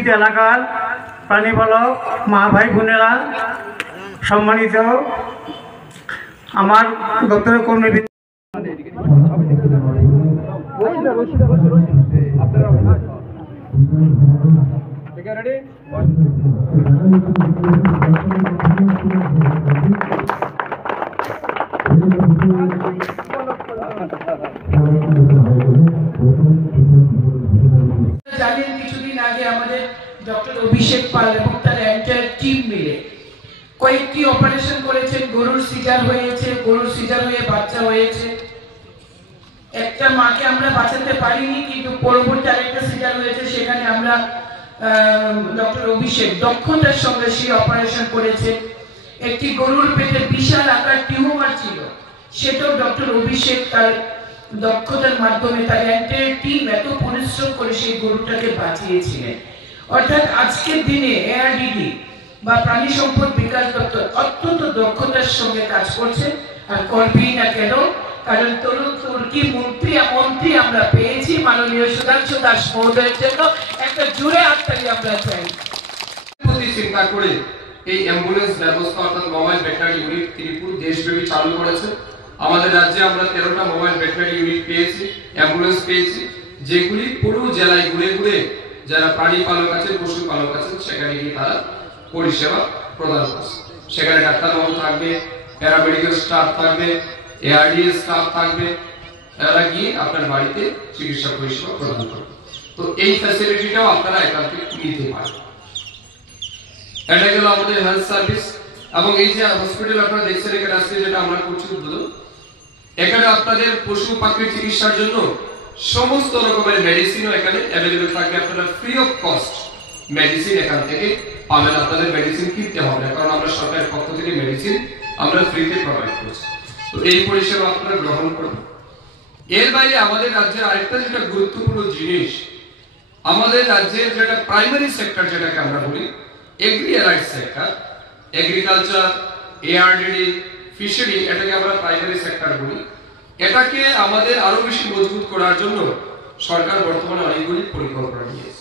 উপস্থিত এলাকার প্রাণীপালক মা ভাই বোনেরা, সম্মানিত আমার দপ্তরের কর্মী, জানেন কিছুদিন আগে আমাদের ডক্টর অভিষেক পাল এবং তার এন্টায়ার টিম মিলে কয়েকটি অপারেশন করেছেন। গরুর সিজার হয়েছে, গরুর সিজার হয়ে বাচ্চা হয়েছে। একটা মাকে আমরা বাঁচাতে পারিনি, কিন্তু পরবর্তী আরেকটা সিজার হয়েছে, সেখানে আমরা ডক্টর অভিষেক দক্ষতার সঙ্গে সেই অপারেশন করেছে। একটি গরুর পেটে বিশাল আকার টিউমার ছিল, সেটাও ডক্টর অভিষেক তার দক্ষতার মাধ্যমে, তার এন্টায়ার টিম এত পরিশ্রম করে সেই গরুটাকে বাঁচিয়েছিলেন। অর্থাৎ আজকের দিনে এআরডিডি বা প্রাণী সম্পদ বিকাশ দপ্তর অত্যন্ত দক্ষতার সঙ্গে কাজ করছে। আর করবেই না কেন? কারণ তরুণ তুর্কি মন্ত্রী আমরা পেয়েছি মাননীয় সুধাংশু দাস মহোদয়ের জন্য একটা জুড়ে হাততালি আমরা চাই। চিন্তা করে এই অ্যাম্বুলেন্স ব্যবস্থা অর্থাৎ মোবাইল ভেটেরিনারি ইউনিট তিনি পুরো দেশব্যাপী চালু করেছেন। আমাদের রাজ্যে আমরা 13টা মোবাইল ভেটেরিনারি ইউনিট পেয়েছি, অ্যাম্বুলেন্স পেয়েছি, যেগুলি পুরো জেলায় ঘুরে ঘুরে যারা প্রাণী পালক আছেন, পশু পালক আছেন, সেখানে গিয়ে তারা পরিষেবা প্রদান করছে। সেখানে ডাক্তারবাবু থাকবে, প্যারামেডিক্যাল স্টাফ থাকবে, এআরডিএস স্টাফ থাকবে, এরা গিয়ে আপনার বাড়িতে চিকিৎসা পরিষেবা প্রদান করবে। তো এই ফ্যাসিলিটিটাও আপনারা এখান থেকে নিতে পারেন। এটা গেল আমাদের হেলথ সার্ভিস। এবং এই যে হসপিটাল আপনারা দেখছেন এখানে আজকে যেটা আমরা করছি উদ্বোধন, এখানে আপনাদের পশু পাখির চিকিৎসার জন্য সমস্ত রকমের মেডিসিনও এখানে অ্যাভেলেবল থাকবে। আপনারা ফ্রি অফ কস্ট মেডিসিন এখান থেকে পাবেন। আপনাদের মেডিসিন কিনতে হবে না, কারণ আমরা সরকারের পক্ষ থেকে মেডিসিন আমরা ফ্রিতে প্রোভাইড করছি। তো এই পরিষেবা আপনারা গ্রহণ করবেন। এর বাইরে আমাদের রাজ্যের আরেকটা যেটা গুরুত্বপূর্ণ জিনিস, আমাদের রাজ্যের যেটা প্রাইমারি সেক্টর যেটাকে আমরা বলি agri allied sector, agriculture, ARDD, fishery, এটাকে আমরা প্রাইমারি সেক্টর বলি। এটাকে আমাদের আরো বেশি মজবুত করার জন্য সরকার বর্তমানে অনেকগুলি পরিকল্পনা নিয়েছে।